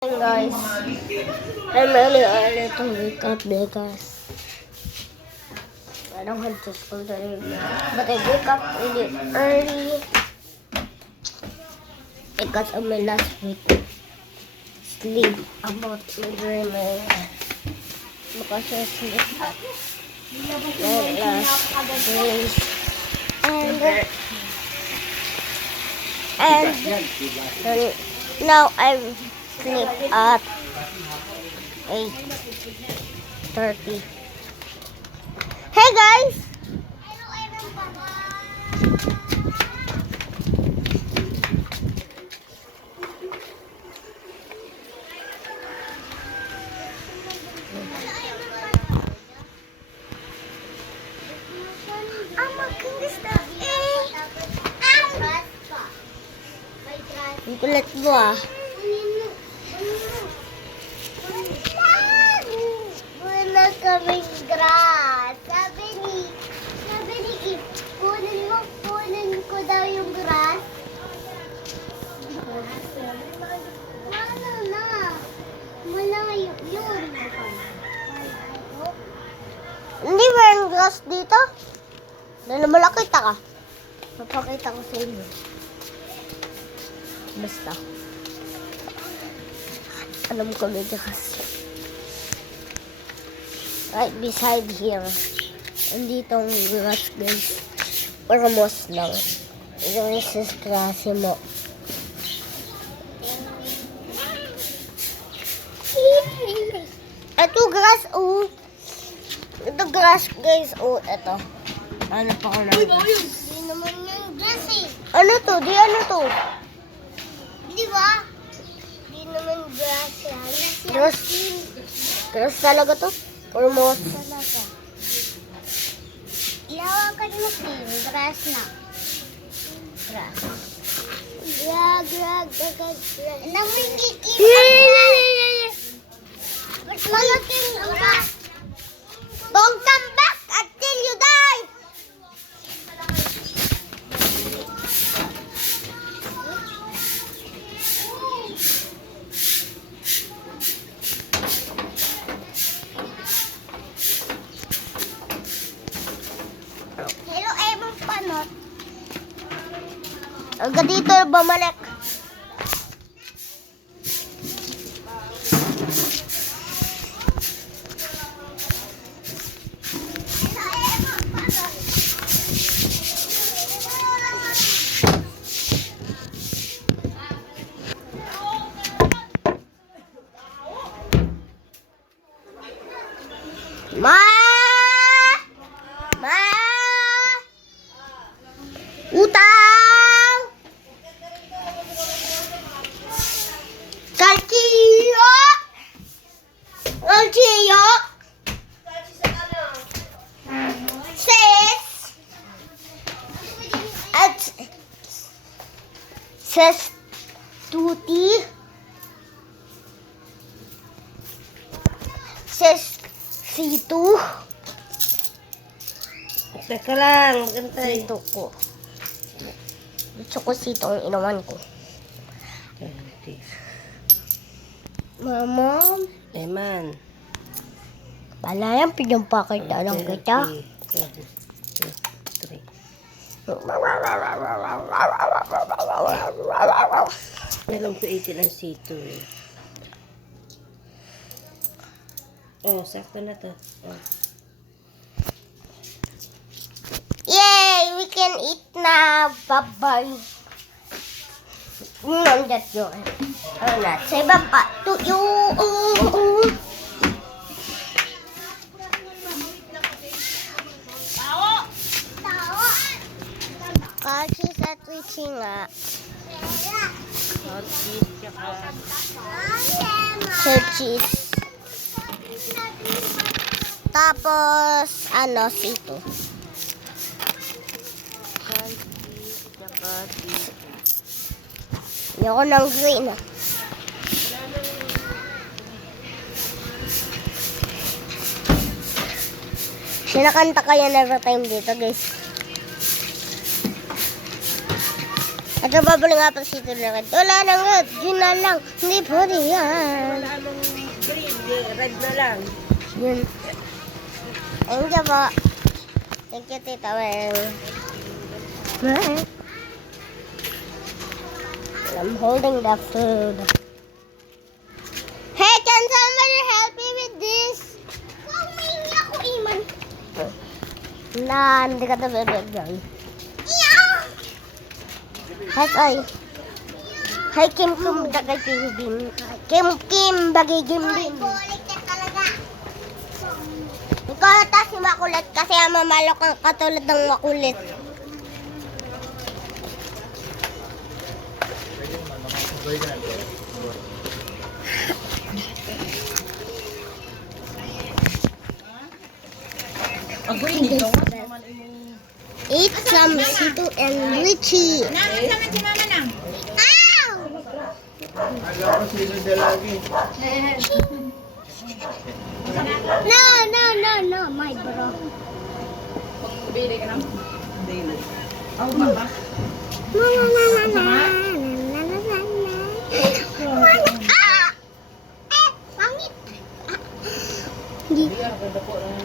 Hey guys, I'm really early to wake up because I don't have to school today. But I wake up really early because of my last week sleep about my dreaming. Because I sleep at my last days and now I'm sleep at 8:30. Hey guys! Ang kulit mo ah. Wala kaming grass. Sabi ni Kim, kunin ko daw yung grass. Wala na. Wala yun. Hindi ba yung grass dito? Dahil malakita ka. Papakita ko sa inyo. Basta. Alam ko may grass. Right beside here. Andito ang grass guys. Almost lang. Yung isis klase mo. Ito grass oh. Ito grass guys oh. Ito. Ano pa ko lang. Di naman yung grass eh. Ano to? Di ano to? Di ba? Di naman grass yan. Grass? Grass talaga to? Almost. Talaga. Ilawakan mo Kim. Grass na. Grass. Grag. Namigigil. Ba't malaking grass? Don't come back until you die. Hello, Emong Panot. Agad dito bumalik. Ma! Utang! Salchiyo! Sis! At Sis Tuti! Sis Situ! Teka lang, magantay. Sito ko. Gusto ko sito ang inawan ko. Mama, Eman. palayan, pinampakita lang kita. 3. Alam ko 18 ang sito eh. Oh, sakto na to. Oh. Yay! We can eat na. Bye-bye. That's yun. Not say bye-bye to you. Kasi sa twitching nga. So cheese. Tapos, sito. Ayoko ng green. Sinakanta kaya every time dito guys. At At nababali nga pa si Tito na red. Wala na nga, yun na lang. Hindi pwede yan. Wala mong green, red na lang. Yun. Thank you po. Thank you, Tita Well. I'm holding the food. Hey, can somebody help me with this? Huwag mahingi ako, Iman. Hindi ka nabibig dyan. Hi, Hi, Kim bagay Kim. Kim bagay Kim din. Kulit ka talaga. Ikaw ata si makulit kasi ang mamalo kang katulad ng makulit. Eat some sito and lychee. Ow! No, my bro.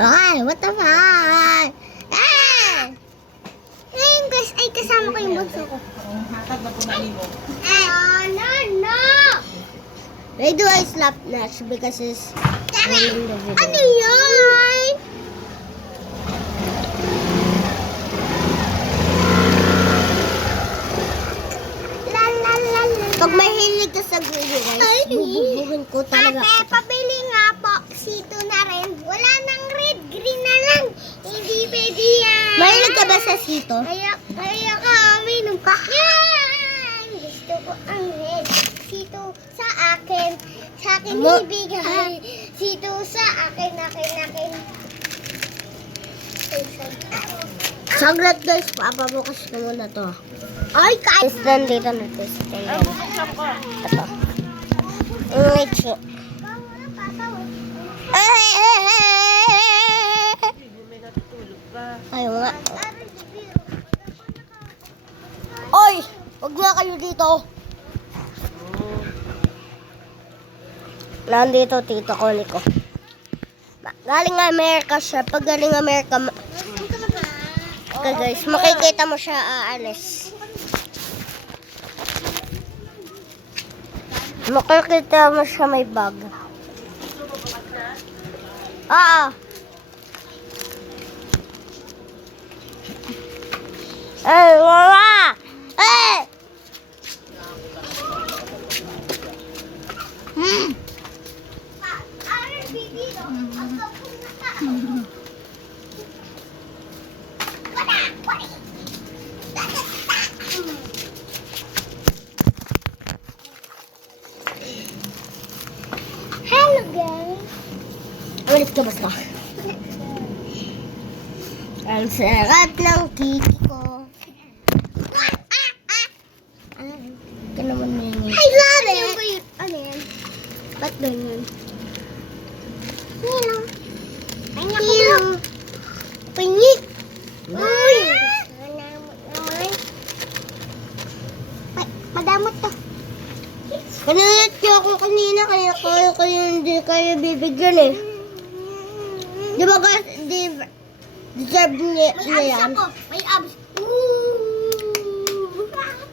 Ay, what the fuck? Ngayon guys, ay kasama ko yung bunso ko. No! Why do I slap Nash? Because it's ruining the video. Ano yun? Pag mahilig ka sa video guys, bububugin ko talaga. Ate, pabili nga po. Sito na rin. Wala nang red, green na lang. Hindi pwede yan. Mahilig ka ba sa sito? Kaya kami nung yan. Gusto ko ang red. Sito sa akin. Sa akin ibigay. Sito sa akin. Saglit guys, papabukas ko muna to. Ay, kahit nandito na to. Ito. Lychee. Ayaw nga. Oy! Huwag nga kayo dito. Nandito tito ko Nico. Galing Amerika siya. Pag galing Amerika, okay guys, makikita mo siya aalis. Makikita mo siya may bag. Wala! Hello guys! Ulit ka basta. Ang sarap ng kiki ko. Ka naman na yun. I love it! Ano yan? Ba't ganyan? Nilo. Nilo. Panyik. Uy! Madamot to. Kanunod ko ako kanina kaya kayo hindi kayo bibigyan eh. Di ba guys, deserve niya yan. May abs ako.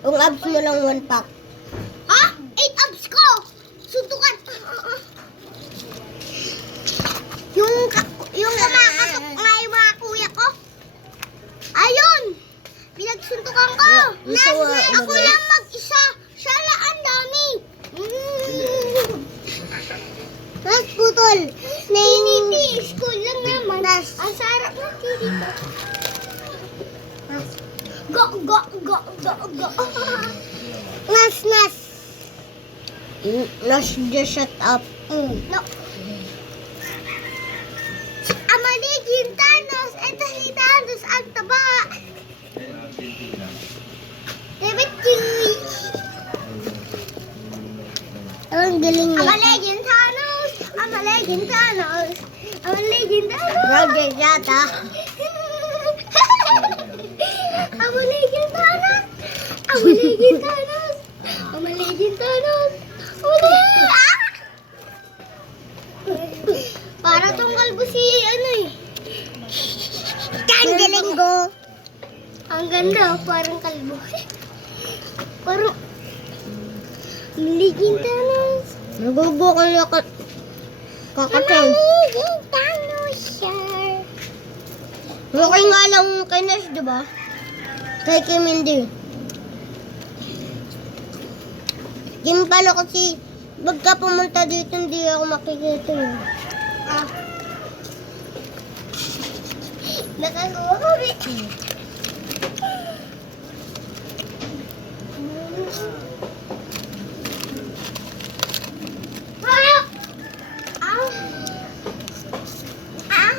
Yung abs mo lang 1 pack. Ha? 8 abs ko! Suntukan! Yung kumakatok nga yung mga kuya ko. Ayun! Pinagsuntukan ko! Ako lang mag-isa! Siya lang ang dami! Nas putol! Tinitiis ko lang naman. Ang sarap ng titi ko. Go! Nas! Nas, just shut up. No. Amaligin Thanos! Ito si Thanos ang taba! David Chewy! Ang galing niya. Amaligin Thanos! Roger yata. Amaligin Thanos! Amaligin Thanos! Amaligin Thanos! Amaligin! Ah! Para tong kalbo si ano eh. Ang galing ko. Ang ganda, parang kalbo. Parang... Amaligin Thanos! Nagubo ko na kakatay. Amaligin Thanos, sir! Okay nga lang kay Nash, diba? Kay Kim hindi. Kim pala kasi pagka pumunta dito hindi ako makikita yun. Ah. Nakakuha kami. Ah! Ah! Ah!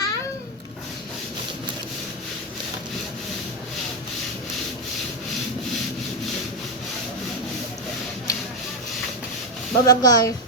Ah! Bye-bye guys.